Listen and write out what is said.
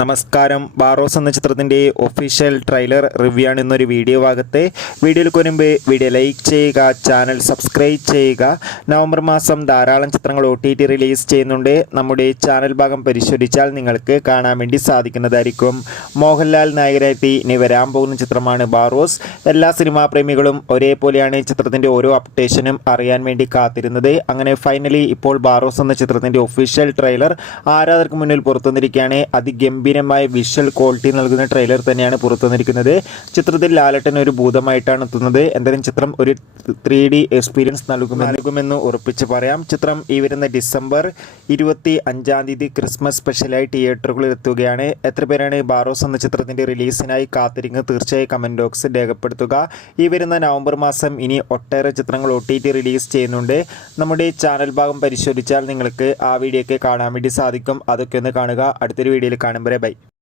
നമസ്കാരം. ബാറോസ് എന്ന ചിത്രത്തിൻ്റെ ഒഫീഷ്യൽ ട്രെയിലർ റിവ്യൂ ആണ് ഇന്നൊരു വീഡിയോ ഭാഗത്ത്. വീഡിയോയിൽ മുൻപ് വീഡിയോ ലൈക്ക് ചെയ്യുക, ചാനൽ സബ്സ്ക്രൈബ് ചെയ്യുക. നവംബർ മാസം ധാരാളം ചിത്രങ്ങൾ OTT റിലീസ് ചെയ്യുന്നുണ്ട്. നമ്മുടെ ചാനൽ ഭാഗം പരിശോധിച്ചാൽ നിങ്ങൾക്ക് കാണാൻ വേണ്ടി സാധിക്കുന്നതായിരിക്കും. മോഹൻലാൽ നായകനായി ഇനി വരാൻ പോകുന്ന ചിത്രമാണ് ബാറോസ്. എല്ലാ സിനിമാ പ്രേമികളും ഒരേപോലെയാണ് ചിത്രത്തിൻ്റെ ഓരോ അപ്ഡേഷനും അറിയാൻ വേണ്ടി കാത്തിരുന്നത്. അങ്ങനെ ഫൈനലി ഇപ്പോൾ ബാറോസ് എന്ന ചിത്രത്തിൻ്റെ ഒഫീഷ്യൽ ട്രെയിലർ ആരാധകർക്ക് മുന്നിൽ പുറത്തുവന്നിരിക്കുകയാണ്. ഗംഭീരമായ വിഷ്വൽ ക്വാളിറ്റി നൽകുന്ന ട്രെയിലർ തന്നെയാണ് പുറത്തുവന്നിരിക്കുന്നത്. ചിത്രത്തിൽ ലാലേട്ടൻ ഒരു ഭൂതമായിട്ടാണ് എത്തുന്നത്. എന്തായാലും ചിത്രം ഒരു 3D എക്സ്പീരിയൻസ് നൽകുമെന്ന് ഉറപ്പിച്ച് പറയാം. ചിത്രം ഈ വരുന്ന ഡിസംബർ 25 ക്രിസ്മസ് സ്പെഷ്യലായി തിയേറ്ററുകളിൽ എത്തുകയാണ്. എത്ര പേരാണ് ബാറോസ് എന്ന ചിത്രത്തിൻ്റെ റിലീസിനായി കാത്തിരിക്കുന്നത്? തീർച്ചയായും കമൻറ്റ് ബോക്സിൽ രേഖപ്പെടുത്തുക. ഈ വരുന്ന നവംബർ മാസം ഇനി ഒട്ടേറെ ചിത്രങ്ങൾ OTT റിലീസ് ചെയ്യുന്നുണ്ട്. നമ്മുടെ ചാനൽ ഭാഗം പരിശോധിച്ചാൽ നിങ്ങൾക്ക് ആ വീഡിയോ ഒക്കെ കാണാൻ വേണ്ടി സാധിക്കും. അതൊക്കെ ഒന്ന് കാണുക. അടുത്തൊരു വീഡിയോയിൽ കാണുമ്പോൾ ബൈ.